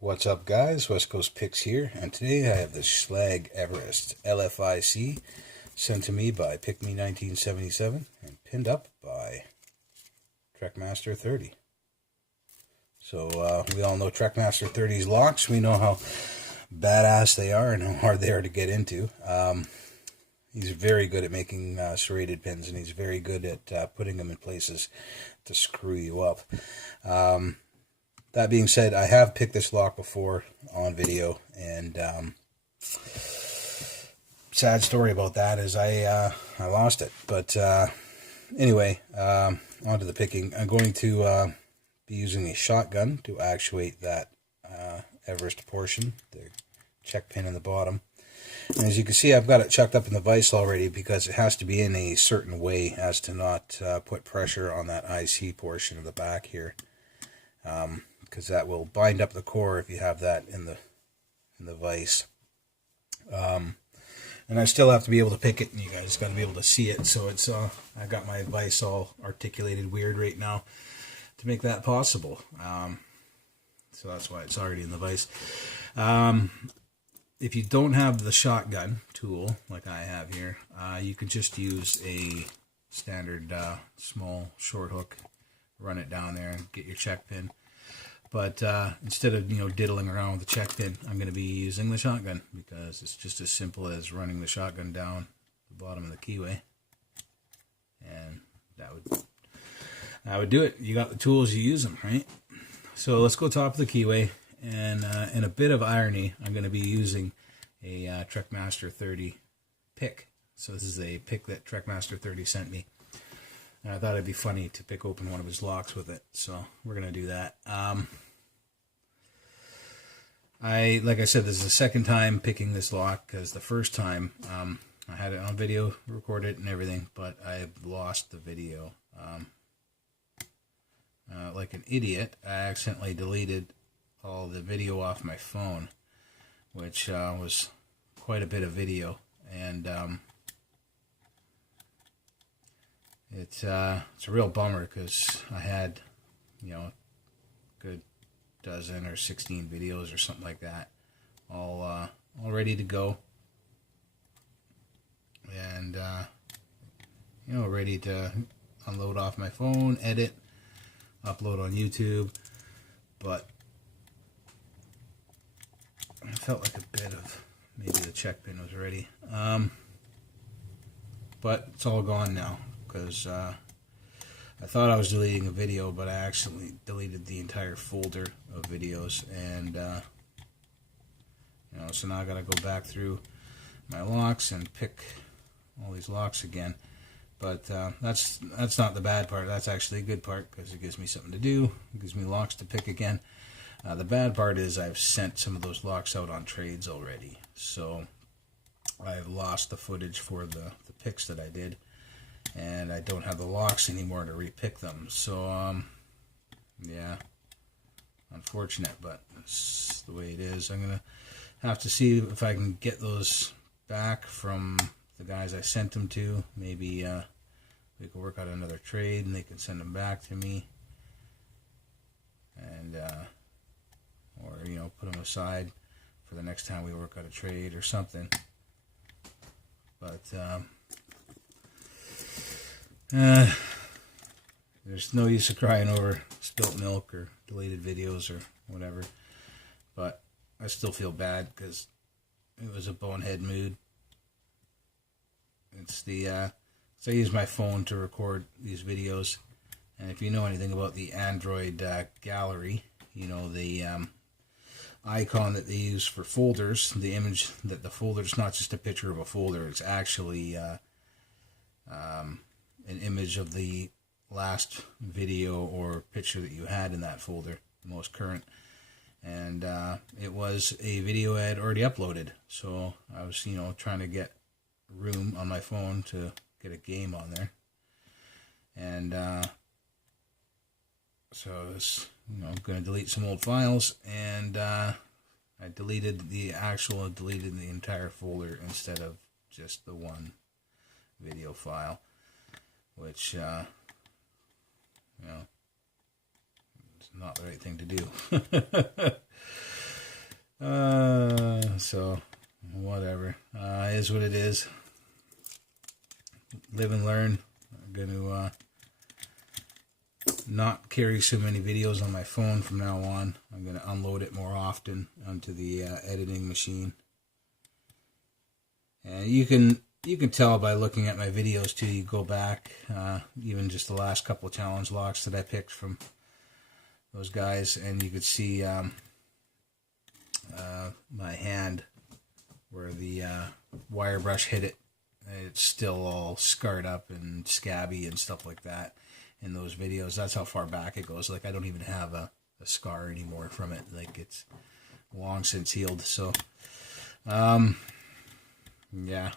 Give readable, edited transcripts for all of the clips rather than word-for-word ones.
What's up, guys? West Coast Picks here, and today I have the Schlage Everest LFIC sent to me by PickME 1977 and pinned up by Trekmaster30. So we all know Trekmaster30's locks. We know how badass they are and how hard they are to get into. He's very good at making serrated pins, and he's very good at putting them in places to screw you up. That being said, I have picked this lock before on video, and sad story about that is I lost it. But anyway, on to the picking. I'm going to be using a shotgun to actuate that Everest portion, the check pin in the bottom. And as you can see, I've got it chucked up in the vise already because it has to be in a certain way as to not put pressure on that IC portion of the back here. Because that will bind up the core if you have that in the vise. And I still have to be able to pick it, and you guys got to be able to see it. So it's I got my vise all articulated weird right now to make that possible. So that's why it's already in the vise. If you don't have the shotgun tool like I have here, you can just use a standard small short hook, run it down there, and get your check pin. But instead of diddling around with the check pin, I'm going to be using the shotgun because it's just as simple as running the shotgun down the bottom of the keyway, and that would do it. You got the tools, you use them, right? So let's go top of the keyway, and in a bit of irony, I'm going to be using a Trekmaster30 pick. So this is a pick that Trekmaster30 sent me. And I thought it'd be funny to pick open one of his locks with it, so we're gonna do that. Like I said, this is the second time picking this lock because the first time I had it on video, recorded and everything, but I lost the video. Like an idiot, I accidentally deleted all the video off my phone, which was quite a bit of video, and it's a real bummer because I had, a good dozen or 16 videos or something like that, all ready to go, and ready to unload off my phone, edit, upload on YouTube, but I felt like a bit of maybe the check pin was ready, but it's all gone now. Because I thought I was deleting a video, but I actually deleted the entire folder of videos, and so now I got to go back through my locks and pick all these locks again. But that's not the bad part. That's actually a good part because it gives me something to do. It gives me locks to pick again. The bad part is I've sent some of those locks out on trades already, so I've lost the footage for the picks that I did. And I don't have the locks anymore to repick them. So, yeah, unfortunate, but that's the way it is. I'm going to have to see if I can get those back from the guys I sent them to. Maybe we can work out another trade and they can send them back to me. And, or, put them aside for the next time we work out a trade or something. But, there's no use of crying over spilt milk or deleted videos or whatever, but I still feel bad because it was a bonehead mood. It's so I use my phone to record these videos, and if you know anything about the Android gallery, the icon that they use for folders, the image that the folder is not just a picture of a folder, it's actually an image of the last video or picture that you had in that folder, the most current, and it was a video I had already uploaded, so I was trying to get room on my phone to get a game on there, and so I was going to delete some old files, and I deleted the entire folder instead of just the one video file, which it's not the right thing to do. so whatever. Is what it is. Live and learn. I'm going to not carry so many videos on my phone from now on. I'm going to unload it more often onto the editing machine. And you can tell by looking at my videos too. You go back, even just the last couple of challenge locks that I picked from those guys, and you could see my hand where the wire brush hit it. It's still all scarred up and scabby and stuff like that in those videos. That's how far back it goes. Like, I don't even have a scar anymore from it. Like, it's long since healed. So yeah, it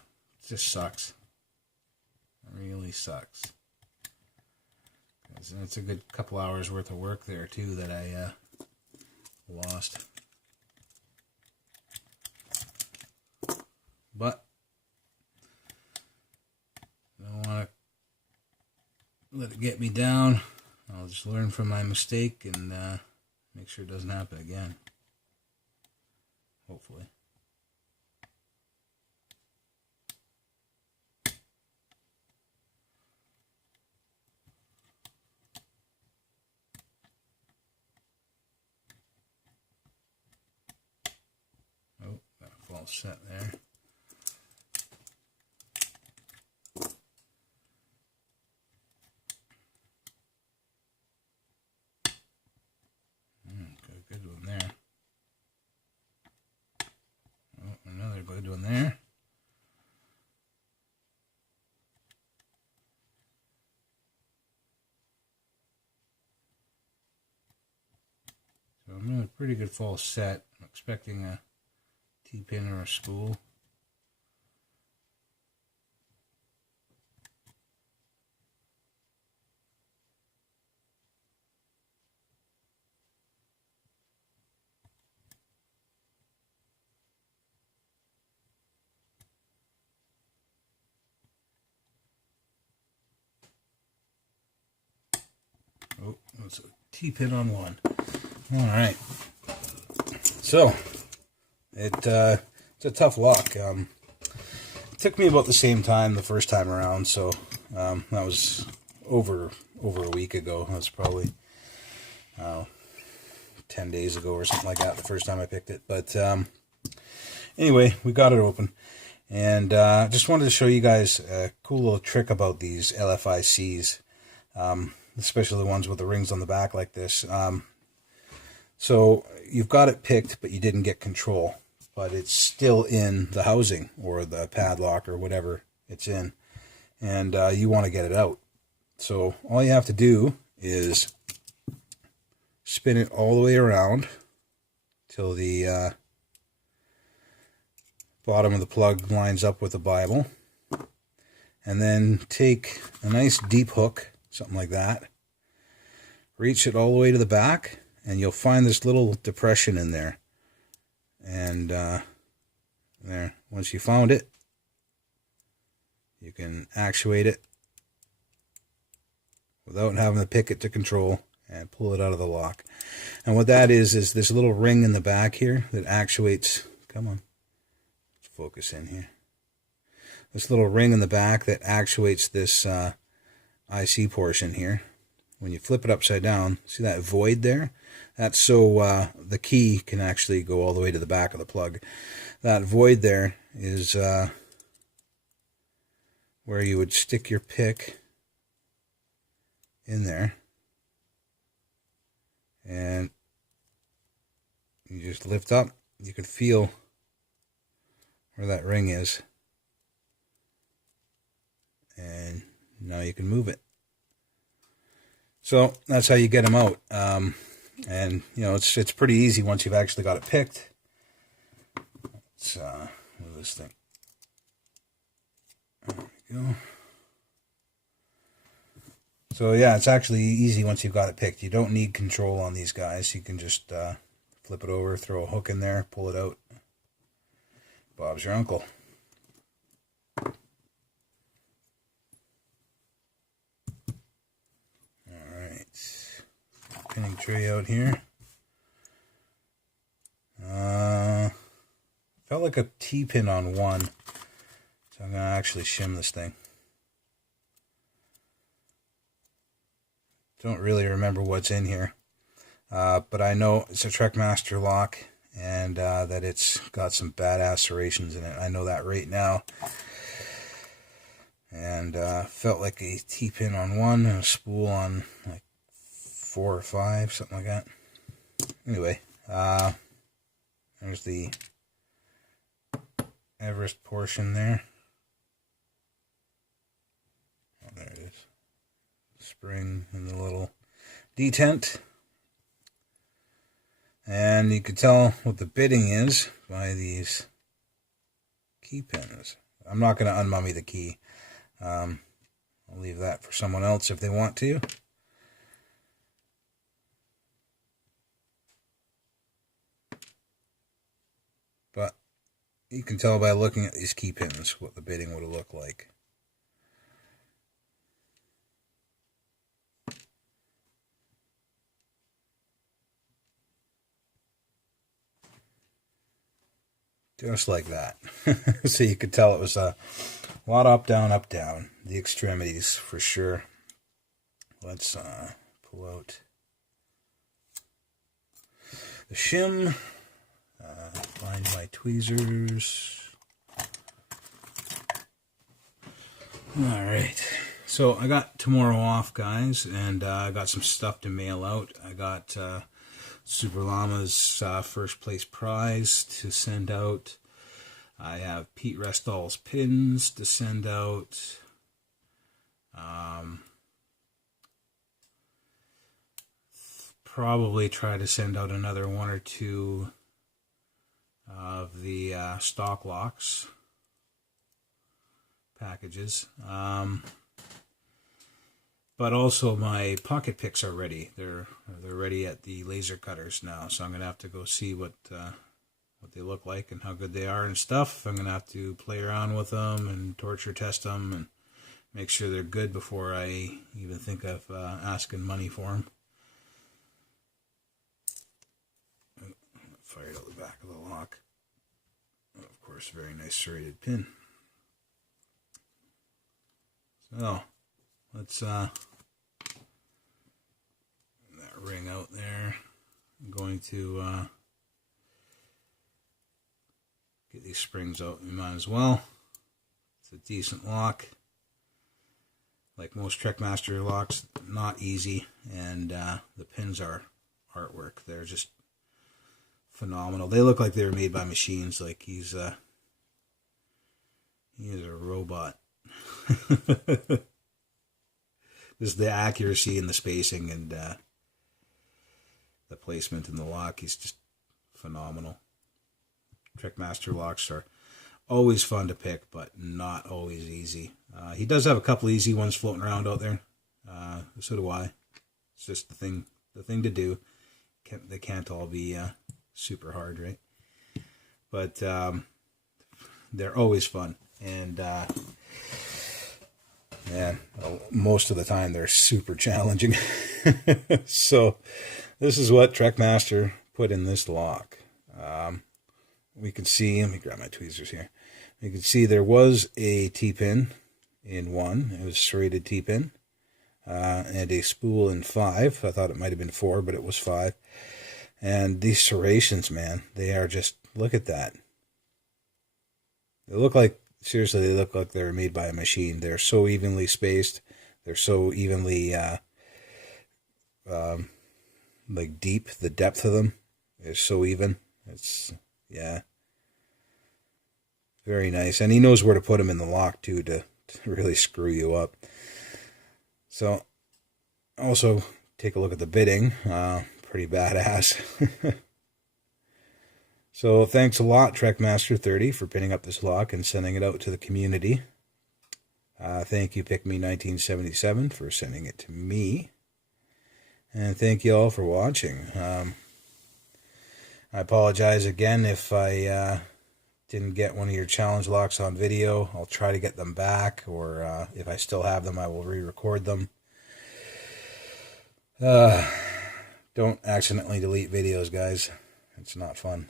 just sucks. It really sucks. And it's a good couple hours worth of work there too that I lost. But I don't want to let it get me down. I'll just learn from my mistake and make sure it doesn't happen again. Hopefully. Oh, got a false set there. Good one there. Oh, another good one there. So I'm in a pretty good false set. I'm expecting a T-pin or a spool. Oh, it's a T-pin on one. All right. So it's a tough lock. It took me about the same time the first time around. So that was over a week ago. That's probably 10 days ago or something like that. The first time I picked it. But anyway, we got it open. And just wanted to show you guys a cool little trick about these LFICs. Especially the ones with the rings on the back like this. So you've got it picked, but you didn't get control. But it's still in the housing or the padlock or whatever it's in. And you want to get it out. So all you have to do is spin it all the way around till the bottom of the plug lines up with the Bible. And then take a nice deep hook, something like that. Reach it all the way to the back, and you'll find this little depression in there. And there, once you found it, you can actuate it without having to pick it to control and pull it out of the lock. And what that is this little ring in the back here that actuates, come on, let's focus in here. This little ring in the back that actuates this IC portion here. When you flip it upside down, see that void there? That's so the key can actually go all the way to the back of the plug. That void there is where you would stick your pick in there. And you just lift up. You can feel where that ring is. And now you can move it. So that's how you get them out. And you know, it's pretty easy once you've actually got it picked. Let's move this thing. There we go. So yeah, it's actually easy once you've got it picked. You don't need control on these guys. You can just flip it over, throw a hook in there, pull it out. Bob's your uncle. Pinning tray out here. Felt like a T-pin on one. So I'm going to actually shim this thing. Don't really remember what's in here. But I know it's a Trekmaster lock, and that it's got some badass serrations in it. I know that right now. And felt like a T-pin on one and a spool on like 4 or 5, something like that. Anyway, there's the Everest portion there. Oh, there it is. Spring and the little detent. And you can tell what the bitting is by these key pins. I'm not going to unmummy the key. I'll leave that for someone else if they want to. But you can tell by looking at these key pins what the bitting would look like. Just like that. So you could tell it was a lot up, down, the extremities for sure. Let's pull out the shim, find my tweezers. Alright, so I got tomorrow off, guys, and I got some stuff to mail out. I got Super Llama's first place prize to send out. I have Pete Restall's pins to send out. Probably try to send out another 1 or 2 of the stock locks packages. But also my pocket picks are ready. They're ready at the laser cutters now, so I'm gonna have to go see what they look like and how good they are and stuff. I'm gonna have to play around with them and torture test them and make sure they're good before I even think of asking money for them. Fired out the back of the lock. Of course, very nice serrated pin. So let's that ring out there. I'm going to get these springs out. You might as well. It's a decent lock. Like most Trekmaster locks, not easy, and the pins are artwork. They're just phenomenal. They look like they were made by machines. Like he is a robot. Just the accuracy and the spacing and the placement in the lock. He's just phenomenal. Trekmaster locks are always fun to pick, but not always easy. He does have a couple easy ones floating around out there. So do I. It's just the thing to do. They can't all be super hard, right? But they're always fun, and man, most of the time they're super challenging. So this is what Trekmaster put in this lock. We can see, let me grab my tweezers here. You can see there was a T-pin in one. It was a serrated T-pin. And a spool in 5. I thought it might have been 4, but it was 5. And these serrations, man, they are just, look at that. They look like, seriously, they look like they were made by a machine. They're so evenly spaced. They're so evenly, like deep. The depth of them is so even. It's, yeah. Very nice. And he knows where to put them in the lock, too, to really screw you up. So, also, take a look at the bitting. Pretty badass. So, thanks a lot, Trekmaster30, for pinning up this lock and sending it out to the community. Thank you, PickME1977, for sending it to me. And thank you all for watching. I apologize again if I didn't get one of your challenge locks on video. I'll try to get them back, or if I still have them, I will re-record them. Don't accidentally delete videos, guys. It's not fun.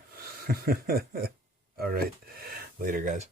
All right. Later, guys.